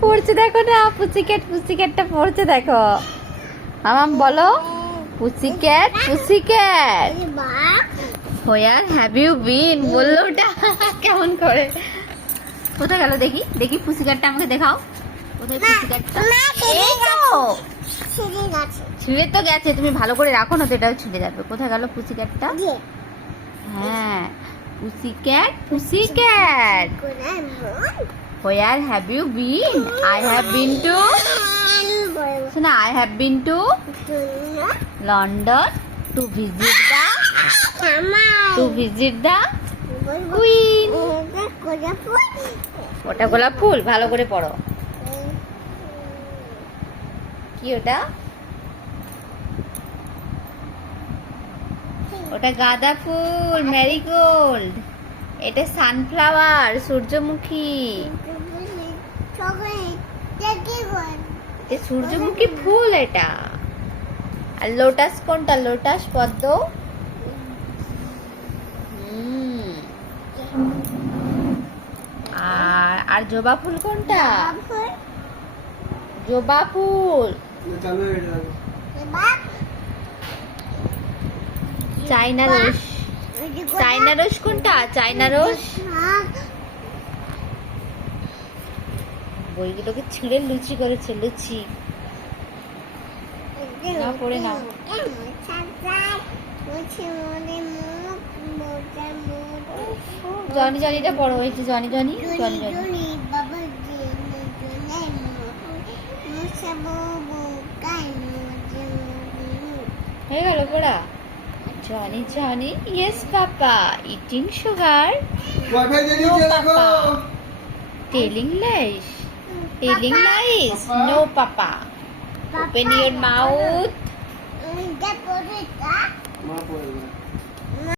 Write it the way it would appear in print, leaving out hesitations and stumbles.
পড়ছে দেখো না, পুসিক্যাটটা পড়ছে দেখো। মামাম বলো, পুসিক্যাট হোয়ার হ্যাভ ইউ বিন বললো ওটা কেমন করে। কোথায় গেল দেখি দেখি পুসিক্যাটটা আমাকে দেখাও। কোথায় পুসিক্যাটটা? এই তো ছিঁড়ে তো গেছে, তুমি ভালো করে রাখো না তো এটাও ছিঁড়ে যাবে। কোথায় গেল পুসিক্যাটটা? হ্যাঁ, pussycat where have you been? I have been to, শোনা, I have been to London to visit the queen. ওটা গোলাপ ফুল, ভালো করে পড়ো। কি ওটা? ওটা গাঁদা ফুল, ম্যারিগোল্ড। এটা সানফ্লাওয়ার, সূর্যমুখী। এটা সূর্যমুখী ফুল এটা। আর লোটাস কোনটা? লোটাস পদ্ম। আর জবা ফুল কোনটা? জবা ফুল। চাইনা রোজ কোনটা? চাইনা রোজ। বইগুলোকে ছিঁড়ে লুচি করেছে, লুচি। না পড়ে নাও। জনিটা বড় হয়েছে, জনি হয়ে গেল পড়া। Johnny yes papa, eating sugar, no papa, telling lies, no papa, open your mouth,